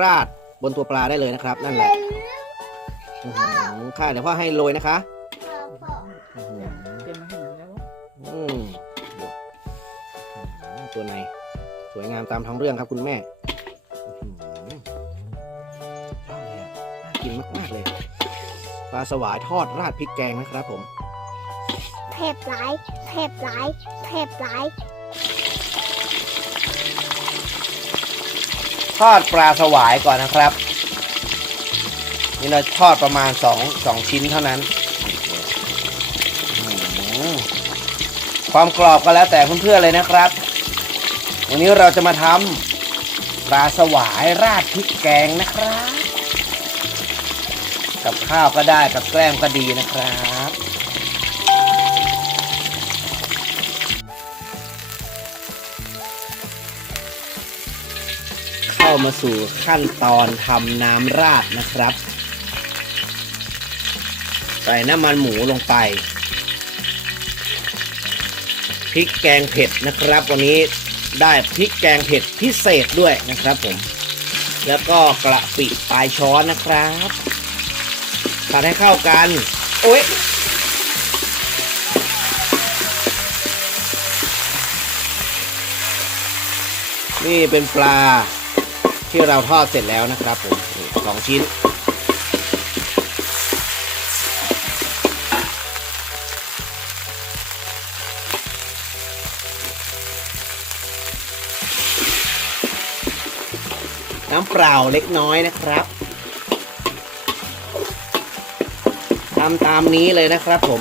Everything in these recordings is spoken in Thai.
ราดบนตัวปลาได้เลยนะครับ นั่นแหละอื้อหือค่ะเดี๋ยวพ่อให้โรยนะคะอื้อหือเตรียมมาให้หนูแล้วอืมอืมตัวในสวยงามตามท้องเรื่องครับคุณแม่อื้อหือยอดเลยอะน่ากินมากๆเลย ปลาสวายทอดราดพริกแกงนะครับผม เผ็ดร้ายเผ็ดร้ายเผ็ดร้าย ทอดปลาสวายก่อนนะครับ นี่เราทอดประมาณสองสองชิ้นเท่านั้น ความกรอบก็แล้วแต่เพื่อนๆเลยนะครับ วันนี้เราจะมาทำปลาสวายราดพริกแกงนะครับ กับข้าวก็ได้กับแกล้มก็ดีนะครับ เข้ามาสู่ขั้นตอนทำน้ำราดนะครับ ใส่น้ำมันหมูลงไปพริกแกงเผ็ดนะครับ วันนี้ได้พริกแกงเผ็ดพิเศษด้วยนะครับผม แล้วก็กระปิปลายช้อนนะครับผัดให้เข้ากันโอ๊ยนี่เป็นปลา ที่เราทอดเสร็จแล้วนะครับผมสองชิ้น น้ำเปล่าเล็กน้อยนะครับทำตามนี้เลยนะครับผม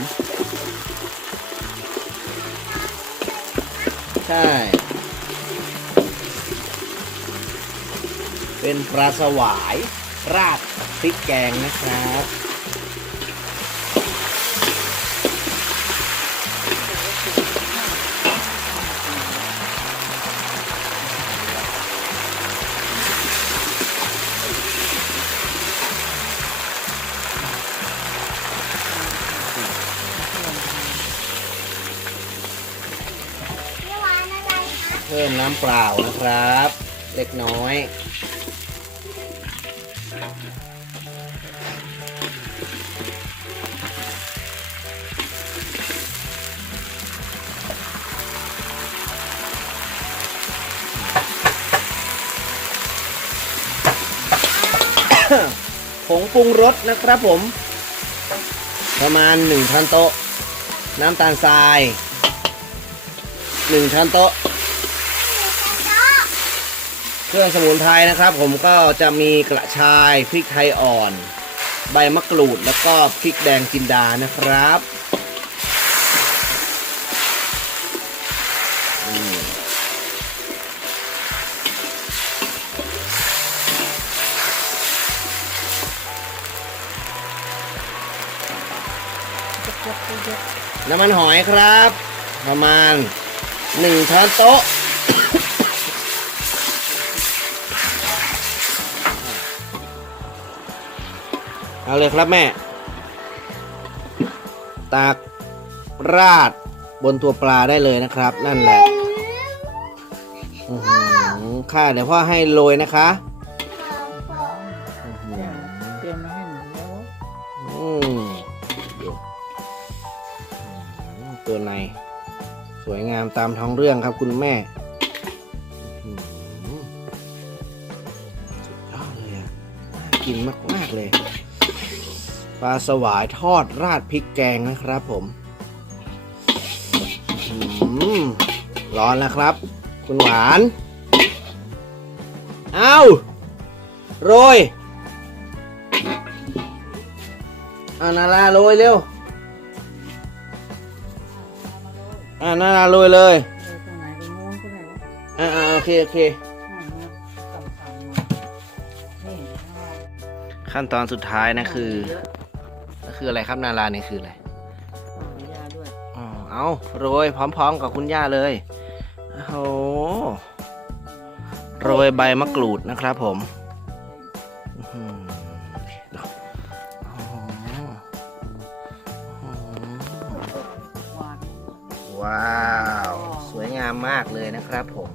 ใช่ เป็นปลาสวาย ราดพริกแกงนะครับนี่หวานอะไรคะเพิ่มน้ำเปล่านะครับ เล็กน้อยผงปรุงรสนะครับผม ประมาณ1ช้อนโต๊ะ น้ำตาลทราย 1ช้อนโต๊ะ เครื่องสมุนไพรนะครับ ผมก็จะมีกระชายพริกไทยอ่อน ใบมะกรูดแล้วก็พริกแดงจินดานะครับน้ำมันหอยครับ ประมาณ 1 ช้อนโต๊ะ เอาเลยครับแม่ ตากราดบนตัวปลาได้เลยนะครับ นั่นแหละอื้อหือค่ะเดี๋ยวพ่อให้โรยนะคะเตรียมมาให้หนูแล้วอืมดูอื้อหือตัวใน สวยงามตามท้องเรื่องครับคุณแม่อื้อหือสุดยอดเลยอะน่ากินมากๆเลย ปลาสวายทอดราดพริกแกงนะครับผมอืมร้อนแล้วครับ คุณหวาน เอาโรยเอานาราโรยเร็วอ่านาราโรยเลยเออตรงไหนตรงโน้นก็ได้แล้วอ่าอ่าโอเค โอเคอ่ามาต่ำๆมานี่เอาขั้นตอนสุดท้ายนะคือเยอะ คืออะไรครับนาราเนี่ยคืออะไรเอายาด้วยอ๋อเอาโรยพร้อมๆกับคุณย่าเลยโอ้โหโรยใบมะกรูดนะครับผมอื้อหือโอ้โหหวานว้าว สวยงามมากเลยนะครับผม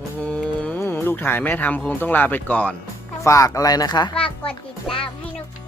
อื้อหือลูกถ่ายแม่ทำคงต้องลาไปก่อน ฝากอะไรนะคะ ฝากกดติดตามให้นุกสาย